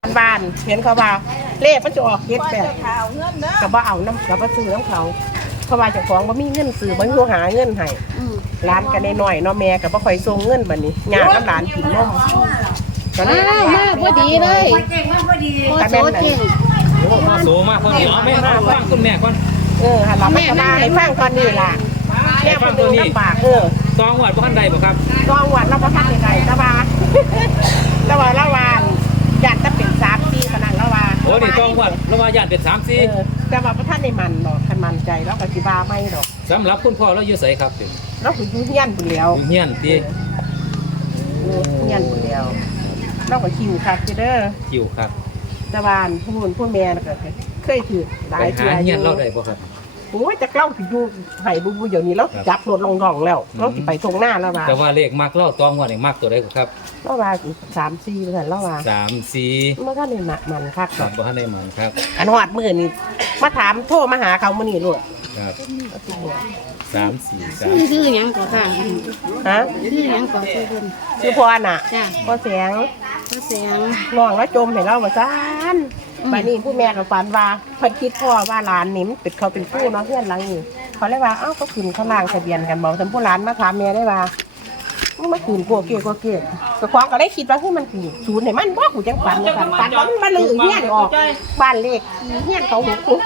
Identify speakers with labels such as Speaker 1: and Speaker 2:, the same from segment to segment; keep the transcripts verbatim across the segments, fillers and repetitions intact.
Speaker 1: บ้านเห็นเขาว่าเลขมันจะออกเก็ดแปดก็บ่เอาน้ำก็บ่ซื้อน้ำเขาเพราะว่าเจ้าของบ่มีเงินซื้อบ่มีหาเงินให้ร้านกันน้อยๆเนาะแม่ก็บ่ค่อยส่งเงินบัดนี้ญาติกับหลานกินนมก็เลยมาพอดีเลย
Speaker 2: เก่งมากพอดี
Speaker 1: โอ้โหเก่ง
Speaker 3: โอ้มาโซมากพอดีเอาแม่ฟังคุณแม่ก่อน
Speaker 1: เออหันหลังมาก็ได้ให้ฟังตอนนี้ล่ะแม่คนนึงลำบากเออ
Speaker 3: ซองวัดบ่ทันใดบ่ครับ
Speaker 1: ซองวัดเราบ่ทันได้ตะว่าตะว่าละวานญาติจะเป็นสามสี่ขนาดละว่า
Speaker 3: โอ้นี่ซองวัดละว่าญาติเป็นสามสี่
Speaker 1: แต่ว่าบ่ทันได้มันดอกคันมั่นใจแล้วก็สิว่าไม่ดอก
Speaker 3: สำหรับคุณพ่อเราอยู่ไสครับถึง
Speaker 1: เราคืออยู่เฮียนพุ่นแล้ว
Speaker 3: อยู่เฮียนติ
Speaker 1: เฮียนพุ่นแล้วเราก็คิวคักเด้อ
Speaker 3: คิวครับ
Speaker 1: ตะวันผู้นผู้แม่ก็เคยถือหลายเทื่อ
Speaker 3: เฮียนเราได้บ่ครับ
Speaker 1: โอ้ยจักเล่าสิอยู่ให้บุๆเดี๋ยวนี้เราจับรถลงดองแล้วเราสิไปตรงหน้าแล้วว่า
Speaker 3: แต่ว่าเลขมักเราตองว่านี่มักตัวใดครับ
Speaker 1: เราว่าสาม สี่ว่าซั่นเราว่า
Speaker 3: สาม สี่
Speaker 1: มันก็ได้หนักมันคัก
Speaker 3: ครับบ่ทันได้มันครับ
Speaker 1: อันฮอดมื้อนี้มาถามโทรมาหาเขามื้อนี้โลด
Speaker 3: ครับสาม สี่ สาม
Speaker 2: ชื่อหยังก็ค่ะ
Speaker 1: ฮะ
Speaker 2: ชื่อหยังก็คือเพิ่น
Speaker 1: ชื่อพรน่ะ
Speaker 2: จ้ะ
Speaker 1: พ่อแสง
Speaker 2: พ่อแสง
Speaker 1: น้องแล้วจมให้เราว่าซั่นบัดนี้ผู้แม่ก็ฝันว่าเพิ่นคิดพ่อว่าหลานนี่มันเป็นเขาเป็นผู้เนาะเฮือนหลังนี้เขาเลยว่าเอ้าก็ขึ้นเขาล่างทะเบียนกันบ่ซั่นผู้หลานมาถามแม่ได้ว่ามึงมาขึ้นพวกเก๋กว่าเก๋ก็ควางก็เลยคิดว่าคือมันคือศูนย์ให้มันบ่กูจังฝันว่าฝันฝันว่ามันมาลือเฮียนออกบ้านเลขเฮียนเขาหกหก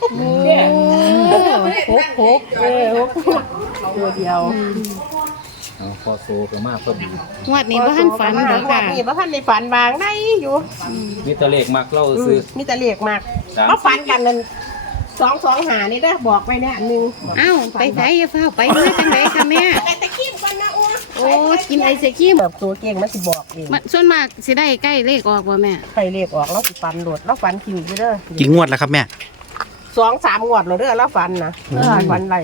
Speaker 1: หกหกเออหกตัวเดียว
Speaker 3: เอาพอโซก็มากพอดี
Speaker 2: งวดนี้บ่ทันฝันดอกค่ะ
Speaker 1: นี่บ่ทันได้ฝันวางได้อยู่
Speaker 3: มีแต่เลขมักเราซื้อ
Speaker 1: มีแต่เลขมากบ่ฝันกันนั่นสอง สองหานี่เด้อบอกไว้แน่นึง
Speaker 2: อ้าวไปไสอย่าฟ้าวไปมาจังได๋ค่ะแม่
Speaker 1: ไปตะกี้ก่อนนะอ้วน
Speaker 2: โอ้กินไอศครีม
Speaker 1: แบบตัวเก่งมันสิบอกเอง
Speaker 2: ส่วนมากสิได้ใกล้เลขออกบ่แม่
Speaker 1: ใกล้เลขออกแล้วสิฝันโดดแล้วฝันคิวอยู่เด้อ
Speaker 4: กี่งวดแล้วครับแม่
Speaker 1: สอง สามงวดแล้วเด้อแล้วฝันนะเออฝันอะไร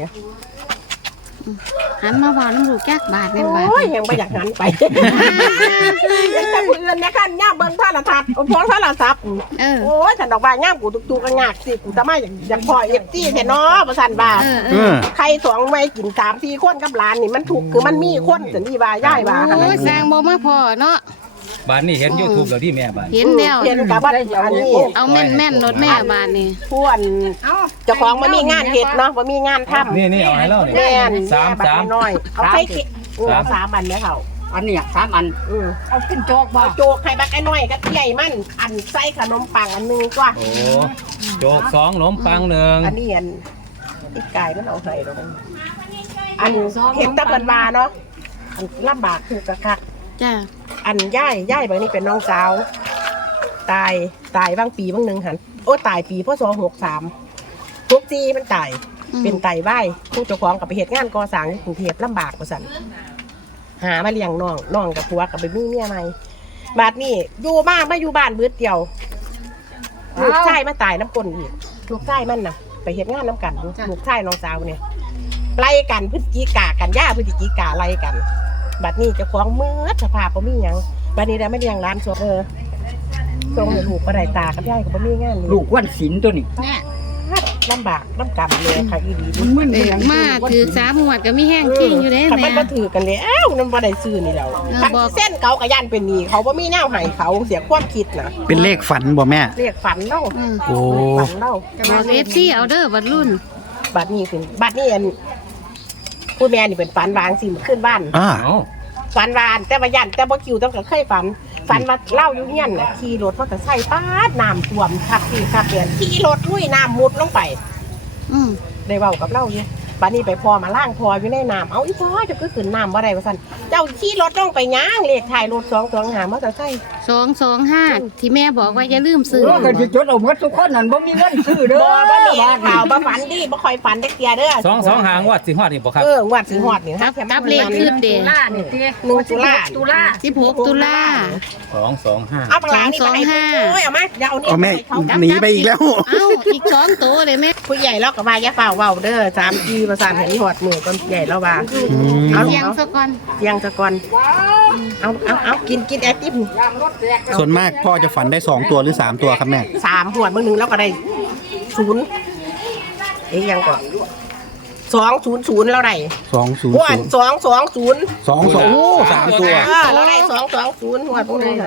Speaker 2: หันมาว่าน้ำลูกแก๊กบาทนี่บาท
Speaker 1: โอ้ยยังไม่อยากหันไปยังแต่เพื่อนนะกันย่าเบิ้งท่าละทัดโอ้พอท่าละซับโอ้ยฉันดอกว่าย่ากูตุกตุกกันยากสิกูจะมาอย่างอย่างพ่อเอฟซีแค่น้อประสันบ่าใครสองไม่กินสามสี่คนกับหลานนี่มันถูกคือมันมีคนสันดีบ่าย่ายบ่า
Speaker 2: โอ้ยแซงโมมาพอเนาะ
Speaker 3: บ้านนี้เห็น YouTube แล้วที่แม่บ้าน
Speaker 2: เห็นแล้ว
Speaker 1: เห็นกับว่าอันนี้
Speaker 2: เอาแม่นแม่นรถแม่บ้านนี่
Speaker 1: พวนเจ้าของมันมีงานเห็ดเนาะมันมีงานทำ
Speaker 3: นี่นี่เอาให้เราเนี่ย
Speaker 1: แม่น
Speaker 3: สามสาม
Speaker 1: น้อยเอาใส่สามอันไหมเขา
Speaker 5: อันนี้สามอันเอาขึ้นโจกบ่
Speaker 1: โจกให้บักไอ้น้อยกับใหญ่มันอันใส่ขนมปังอันนึงกว่า
Speaker 3: โอ้โจกสองขนมปังหนึ่ง
Speaker 1: อันนี้อันอีกไก่มันเอาใส่ลงอันเห็นตะบันมาเนาะอันลำบากคือกระคัก
Speaker 2: จ้า
Speaker 1: อันย่ายย่ายบางนี้เป็นน้องสาวตายตายบางปีบางหนึ่งหันโอ้ตายปีพศหกสามทุกทีมันตายเป็นไตใบผู้เจ้าของกับไปเหตุงานก่อสร้างกรุงเทพลำบากกว่าสันหามาเลี้ยงน้องน้องกับผัวกับไปมีเมียใหม่บาดนี้อยู่บ้านมาอยู่บ้านเบื้อเดียวลูกชายมาตายน้ำก้นอีกลูกชายมันน่ะไปเหตุงานน้ำกันลูกชายน้องสาวเนี่ยไล่กันพฤศจิกากันย่าพฤศจิกาไล่กันบัดนี้จะคล้องมือสภาพบ่มีหยังบัดนี้ได้ไม่เลี้ยงร้านโซเออทรงลูกบ่ได้ตากับยายก็บ่มีงาน
Speaker 5: ลูกวันศิลตัวนี้
Speaker 1: ลำบากลำกำเลยค่ะอีดี
Speaker 2: มาถือสามงวดก็มีแห้งขี้อยู่ได้
Speaker 1: แม่มันก็ถือกันเลยอ้าวมันบ่ได้ซื้อนี่แล้วเส้นเก่ากับย่านเป็นนี่เขาบ่มีแนวให้เขาเสียความคิดน่ะ
Speaker 4: เป็นเลขฝันบ่แม่
Speaker 1: เลขฝันเนาะ
Speaker 4: โอ้
Speaker 1: ฝันเนาะ
Speaker 2: บอกเอฟซีเอาเด้อบัดรุ่น
Speaker 1: บัดนี้เป็นบัดนี้อันผู้แม่นี่เป็นฝันวางสิขึ้นบ้าน
Speaker 4: อ้า
Speaker 1: ฝันวานแต่ว่าย่านแต่บ่คิวต้องก็เคยฝันฝันว่าเล่าอยู่เฮียนน่ะขี่รถมอเตอร์ไซค์ป๊าดน้ำท่วมขับขี่ขับเดินขี่รถลุยน้ำมุดลงไป
Speaker 2: อืม
Speaker 1: ได้เว้ากับเล่าอยู่บัดนี้ไปพอมาล่างพออยู่ในน้ำเอาอีพ่อจะก็ขึ้นน้ำว่าไรวะสันเจ้าขี่รถลงไปย่างเลขถ่ายรถสองสองหามอเตอร์ไซค์
Speaker 2: สองสองห้าที่แม่บอกว่าอย่าลืมซื้อ
Speaker 5: ก็จะจดเอาหมดทุกคนนั่นบ่มีเงินซื้อเด้อ
Speaker 1: บ่มีข่าวบ่ฝันดีบ่ค่อยฝันเด็กเตียเด้อ
Speaker 3: สองสองหางวดสิฮอดนี่บ่ครับ
Speaker 1: เอองวดสิฮอดนี่
Speaker 2: ครับกับเลขคือเด้
Speaker 5: ตุลานี่ติ
Speaker 1: หนึ่งตุลา
Speaker 5: ตุลา
Speaker 2: สิบหกตุลา
Speaker 3: สองสองห้า
Speaker 1: เอาปลานี่ไปโอ้ยเอามาเดี๋ยวเอานี่
Speaker 4: แม่หนีไปอีกแล้ว
Speaker 2: เอ้าอีกสองตัวเลยแม่
Speaker 1: ผู้ใหญ่เราก็ว่าอย่าฝ่าเว้าเด้อสามปีประสานเห็นหอดมือก็ใหญ่แล้วว่า
Speaker 2: เอาเสียงซะก่อน
Speaker 1: เสียงซะก่อนเอาเอาเอากินกินแอปติ๊บ
Speaker 4: ส่วนมากพ่อจะฝันได้สองตัวหรือสามตัวครับแม่
Speaker 1: สามหวดบางหนึ่งแล้วก็ได้ศูนย์เอ๊ยยังก่อนสองศูนย์ศูนย์แล้วได้
Speaker 4: สองศูนย์
Speaker 1: สองสองศูนย์
Speaker 4: สองสองโอ้สามตัว
Speaker 1: เราได้สองสองศูนย์หวดบางหนึ่ง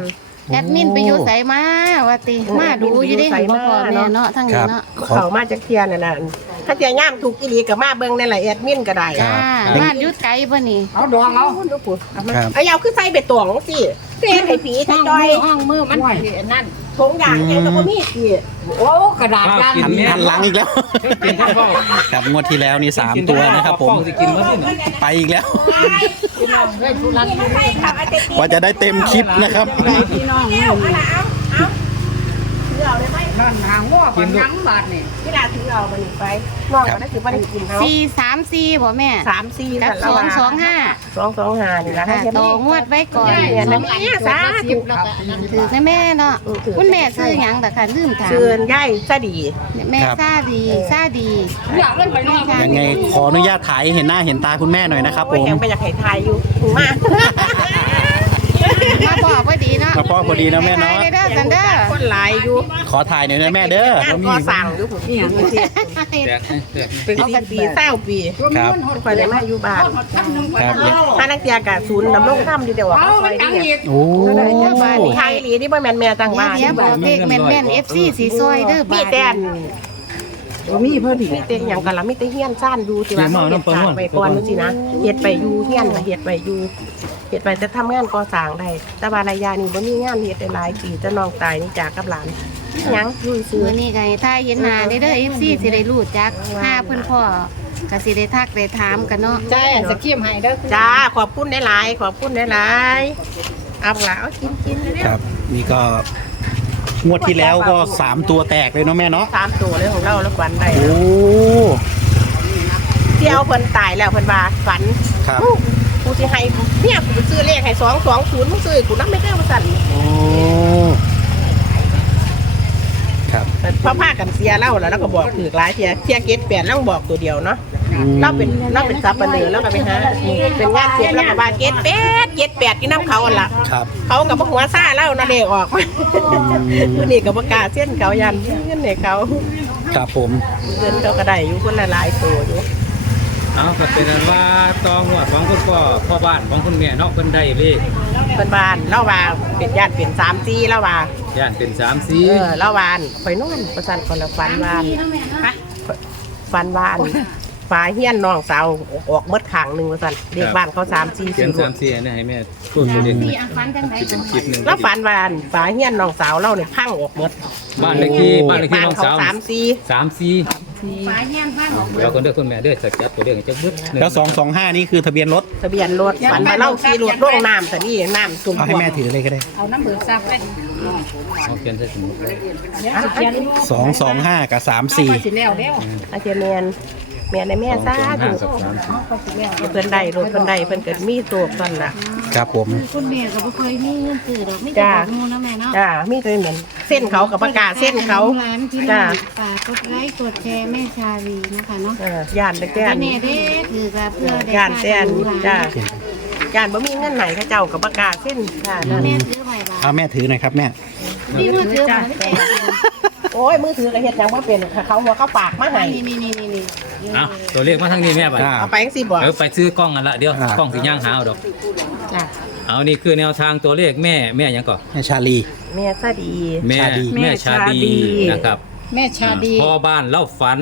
Speaker 2: แอดมินไปอยู่ไสมาว่าติมาดูอยู่ดิบ่พอแม่เนาะทั้ง
Speaker 4: ค
Speaker 2: นี้
Speaker 4: รับ
Speaker 2: เนาะ
Speaker 4: ขอ
Speaker 1: เขามาจากเทียนน่ะนะถ้าเทียย่ามถูกอีหลีกับมาเบิ่งในละแอดมินก็ได้
Speaker 2: จ้าบ้านอยู่ไกลบ่นี่
Speaker 5: เอาดองเอา
Speaker 1: ลูกปุ๊เอามา
Speaker 4: ครับ
Speaker 1: เอายาวขึ้นใส่เบ็ดตวงสิเสียให้ผีให้จอย
Speaker 5: ห้องมือมันนั่น
Speaker 1: ทงอย่างเองก็บ่มีสิ
Speaker 5: โอ้กระดาษยาง
Speaker 4: หันหันหลังอีกแล้ว
Speaker 3: กินข้าวเฝ้า
Speaker 4: ครับงวดที่แล้วนี่สามตัวนะครับผม
Speaker 3: เฝ้าสิกินมาสิเนี่ย
Speaker 4: ไปอีกแล้ว
Speaker 5: เฮ้ยทุลัก
Speaker 1: นี่มันใส่ขับไอ้เต็ม
Speaker 4: กว่าจะได้เต็มคลิปนะครับ
Speaker 5: พี่น้อง
Speaker 1: แก้วเอาละเอาเอาถือเอาได้ไหม
Speaker 5: นั่นหางง้อปันยังบาดนี่
Speaker 1: พี่ดาถือเอามานี่ไปน้องก็ได้ถือบ่ได้กินเขา
Speaker 2: สี่สามสี่บ่แม่
Speaker 1: สามสี่
Speaker 2: กับสองสองห้า
Speaker 1: สองสองห้านี่ละให้
Speaker 2: ค่ะ
Speaker 1: เทียม
Speaker 2: ต่องวดไว้ก่อน
Speaker 1: เนี่ยนะแม่สาธุ
Speaker 2: ถือแม่เนาะคุณแม่ซื้อหยังแต่ค่ะลืมถาม
Speaker 1: เชิญย่ายซะดี
Speaker 2: แม่
Speaker 4: ครับ
Speaker 2: ซาดีซาดี
Speaker 5: อยากเล่นไปนอก
Speaker 4: ยังไงขออนุญาตถ่ายให้เห็นหน้าเห็นตาคุณแม่หน่อยนะครับผ
Speaker 1: โอ้ย
Speaker 4: ม
Speaker 1: ยังไปอยากให้ทายอยู่ถึงมา
Speaker 2: มาบอกว่าดีเนาะ
Speaker 4: มาพ่อพอดีนะแม่เนาะ
Speaker 2: ไปเด้อสันเด้อ
Speaker 1: คนหลายอยู่
Speaker 4: ขอถ่ายหน่อยนะแม่เด้อ
Speaker 1: งานก่อสร้างอยู่ผม
Speaker 5: นี่อย่างนี้
Speaker 3: แดกแดก
Speaker 1: เป็นสิบปีเศร้าปี
Speaker 4: ครับ
Speaker 1: คอยเลยมาอยู่บ้าน
Speaker 4: ครับ
Speaker 1: ถ้านักเตียกับศูนย์นำลงถ้ำอยู่เดี๋ยวว่า
Speaker 5: เอา
Speaker 1: เขาซ
Speaker 5: ไป
Speaker 1: อย
Speaker 5: ตั้ง
Speaker 1: นี่
Speaker 5: อีก
Speaker 4: โอ้
Speaker 1: ไทยหลีนี่บ่แม่นแม่ต่างบ้าน
Speaker 2: เดี๋ยวบอกเลขแม่นแม่นเอฟซีสีซอยเด้อ
Speaker 1: มี
Speaker 2: บาท
Speaker 1: แต่มีเพิ่นมีแต่หยังกันละมีแต่เฮียนซ่านดูสิว่าเฮ็ดสร้างไปก่อนจังซี่นะเฮ็ดไปอยู่เฮียนน่ะเฮ็ดไปอยู่เฮ็ดไปแต่ทำงานก่อสร้างได้แต่ว่าระยะนี้บ่มีงานเฮ็ดได้หลายปีแต่น้องตายนี่จากกับหลานหยังอยู่ซื่อ
Speaker 2: มื้อนี้ก็ให้ทายเห็นหน้าได้เด้อ เอฟ ซี สิได้รู้จักหาเพิ่นพ่อก็สิได้ทักได้ถามกันเนาะ
Speaker 5: ใช่สกีมให้เด้อ
Speaker 1: จ้าขอบคุณหลายๆขอบคุณหลายๆเอาล่ะเอากินกินเร็
Speaker 4: คว รับ นี่ก็งวดที่แล้วก็สามตัวแตกเลยเนาะแม่เนาะ
Speaker 1: สามตัวเลยของเราแล้วฝันได้
Speaker 4: โอ้
Speaker 1: ที่เอาเพิ่นตายแล้วเพิ่นว่าฝัน
Speaker 4: ครับ
Speaker 1: อู้กูสิให้เนี่ยกูไปซื้อเลขให้สองสองศูนย์มึงซื้อกูนับไม่ได้มาสั่น
Speaker 4: โอ้ครับ
Speaker 1: เพราะพากันเสียเล่าแล้วแล้วก็บอกถือหลายเทียเทียเกตแปดแล้วบอกตัวเดียวเนาะ
Speaker 4: อืม
Speaker 1: เราเป็นเราเป็นซับปะเหนือแล้วก็ไปหาเป็นงานเสียแล้วก็ว่าเกตแปดเกตแปดที่น้ำเขาอันละ
Speaker 4: ครับ
Speaker 1: เขากับหัวซ่าเล่านะเด็กออกคือนี่กับประกล้าศเส้นเขายันเงินเนี่ยเขา
Speaker 4: ครับผม
Speaker 1: เงินเขาก็ได้อยู่คนละหลายตัวอยู่
Speaker 3: เอาก็เป็นอันว่าตองหัวของคุณพ่อพ่อบ้านของคุณแม่เนาะเพิ่นได้เลข
Speaker 1: เป็นบ้านเล่าว่าเป็นญาติเป็นสามจีเล่าว่า
Speaker 3: ย่านเป็นสามสี่
Speaker 1: เออเล่าวานข่อยนอนประสันคนละฟันวานฟันวานฟ้าเฮี้ยนน้องสาวออกเมดขางหนึ่งประสันเด็กบ้านเขาสามสี่
Speaker 3: เขียน
Speaker 1: สี่
Speaker 3: สามสี่อันนี้ให้แม่พูดตัวเด็ก
Speaker 2: มีอันฟันจังได๋
Speaker 3: เป็นคลิปหนึ่ง
Speaker 1: แล้วฟันวานฟ้าเฮี้ยนน้องสาวเล่าเนี่ยพังออกเมด
Speaker 3: บ้านเลขที่บ้านเลขที่
Speaker 1: บ้าน
Speaker 3: น้อง
Speaker 1: เขา
Speaker 3: สาว
Speaker 1: สามสี่
Speaker 3: สามสี่
Speaker 2: ฝาเฮียนฟันออก
Speaker 3: เราคนเด้อคุณแม่เด้อจัดจัดตัวเลขให้จักบึดหนึ่ง
Speaker 4: แล้วสองสองห้านี่คือทะเบียนรถ
Speaker 1: ทะเบียนรถฝันมาเล่าขี่รถล่วงน้ำแต่นี่น้ำจุ่ม
Speaker 4: เอาให้แม่ถือเลยก็ได้
Speaker 5: เอาน้ำเบิกซับไป
Speaker 3: เอาเขียนใส่สมุด
Speaker 5: เขียน
Speaker 4: สองสองห้ากับสามสี่
Speaker 5: สิแล้วแล้ว
Speaker 1: อาเจารย์แมนแมนในแม่
Speaker 3: สอง
Speaker 1: ซ่า
Speaker 3: สอง
Speaker 1: ถู
Speaker 3: ห้าก กับสามสี่
Speaker 1: เพิ่นได้รถเพิ่นได้เพิ่นเกิดมีตัวตอนละ
Speaker 4: ครับผม
Speaker 2: คุณแม่ก็บ่เคยมีเงินซื้อดอกมีแต่
Speaker 1: จ้า
Speaker 2: บอกงูนะแม่เนาะ
Speaker 1: จ้ามีตัวเหมือนเส้นเขากับประกาศเส้นเขา
Speaker 2: ร้านที่
Speaker 1: จ้า
Speaker 2: นี่ฝากกดไลค์กดแชร์แม่ชาลีนะคะเนาะ
Speaker 1: เออย่านแต่แก่น
Speaker 2: แม่เด้ถือกับเพื่อได้
Speaker 1: ย่านแต้นจ้า
Speaker 2: แ
Speaker 1: ย่านบ่มีเงินไหนเขาเจ้ากับประกาศเส้นค่ะนั่น
Speaker 2: ม่ซื้อไว้บ้า
Speaker 4: เอาแม่ถือหน่อยครับแม่
Speaker 2: นี่มือถือมาแต่
Speaker 1: โอ้ยมือถือก็เฮ็ดหยังบ่เป็นเขาหัวเขาปากมาให้
Speaker 2: นี่นี่นี่นี่นี่
Speaker 3: เอาตัวเลขมาทางนี้แม่บัด
Speaker 4: อ่า
Speaker 1: เอาไปจังซี่บ่
Speaker 3: เดี๋ยวไปซื้อกล้องกันละเดี๋ยว
Speaker 4: อ่าก
Speaker 3: ล้องสีย่างหาเอาดอก
Speaker 1: จ้า
Speaker 3: เอานี่คือแนวทางตัวเลขแม่แม่หยังก่อน
Speaker 4: แม่ชาลี
Speaker 1: แม่ซะดี
Speaker 3: แม่
Speaker 4: ชาดี
Speaker 3: แม่ชาดีนะครับ
Speaker 5: แม่ชาดี
Speaker 3: พ่อบ้านเล่าฝัน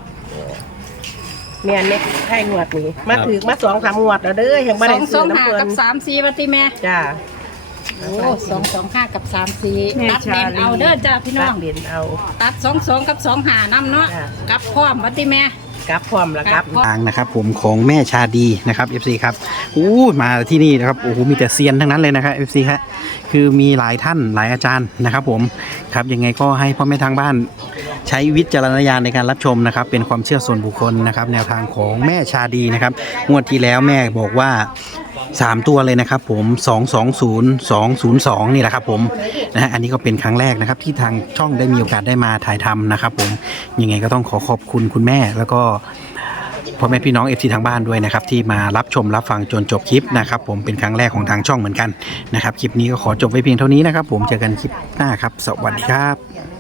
Speaker 1: แม่เน็กให้งวดนี้มาถึกมาสองสามงวดแล้วเด้อยังบ่
Speaker 5: ส
Speaker 1: ได้
Speaker 5: องส
Speaker 1: ซื้
Speaker 5: อ
Speaker 1: อง น้ำ
Speaker 5: ห้า
Speaker 1: เพิ่
Speaker 5: กันบสามสี่วัติแม่
Speaker 1: จ้า
Speaker 5: โอ้สองสองห้ากับสามสี่ตัดเด่นเอาเด้อจ้าพี่น้อง
Speaker 1: ตัดเด่นเอา
Speaker 5: ตัดสองสองกับสองหาน้ำเนาะ
Speaker 1: จ้ะ
Speaker 5: กับพร้อมวัติแม่
Speaker 1: กลับพร้อมแล้วครับ
Speaker 4: ทางนะครับผมของแม่ชาดีนะครับ เอฟ ซี ครับอู้มาที่นี่นะครับโอ้โหมีแต่เซียนทั้งนั้นเลยนะครับ เอฟ ซี ครับคือมีหลายท่านหลายอาจารย์นะครับผมครับยังไงก็ให้พ่อแม่ทางบ้านใช้วิจารณญาณในการรับชมนะครับเป็นความเชื่อส่วนบุคคลนะครับแนวทางของแม่ชาดีนะครับงวดที่แล้วแม่บอกว่าสามตัวเลยนะครับผมสอง สอง ศูนย์ สอง ศูนย์ สองนี่แหละครับผมนะฮะอันนี้ก็เป็นครั้งแรกนะครับที่ทางช่องได้มีโอกาสได้มาถ่ายทำนะครับผมยังไงก็ต้องขอขอบคุณคุณแม่แล้วก็พ่อแม่พี่น้อง เอฟ ซี ทางบ้านด้วยนะครับที่มารับชมรับฟังจนจบคลิปนะครับผมเป็นครั้งแรกของทางช่องเหมือนกันนะครับคลิปนี้ก็ขอจบไว้เพียงเท่านี้นะครับผมเจอกันคลิปหน้าครับสวัสดีครับ